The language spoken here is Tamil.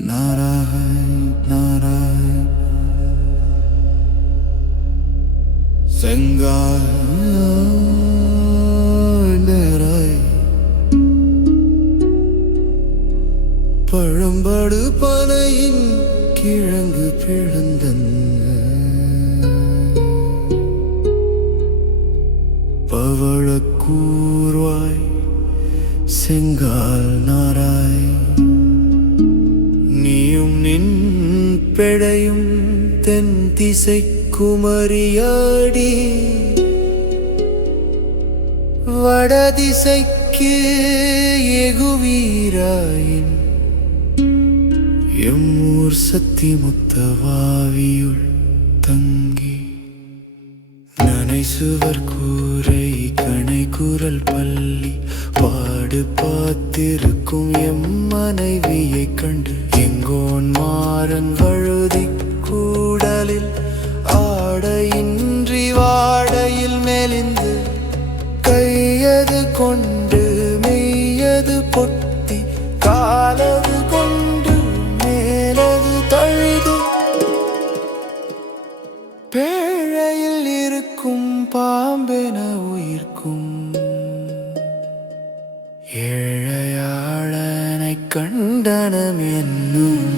नारायण नारायण செங்காய் பழம்படு பனையின் கிழங்கு பிழந்தங்க பவழக்கூர்வாய் செங்கால் நாராய் நீயும் நின் பெழையும் தென் திசை குமரியாடி வடதிசைக்கு எகுவீராயின் எம்மூர் சத்தி முத்தவாவியுள் தங்கி நனை சுவர் கூரை கணை குரல் பள்ளி பாடு பார்த்திருக்கும் எம் மனைவியை கண்டு எங்கோன் மாறன் வழுதி கூடலில் ஆடையின்றி வாடையில் மெலிந்து கையது கொண்டு மெய்யது பொத்தி காலது கொண்டு மேலது தழுது பேழையில் இருக்கும் பாம்பென உயிர்க்கும் ஏழையாளனை கண்டனம் என்னும்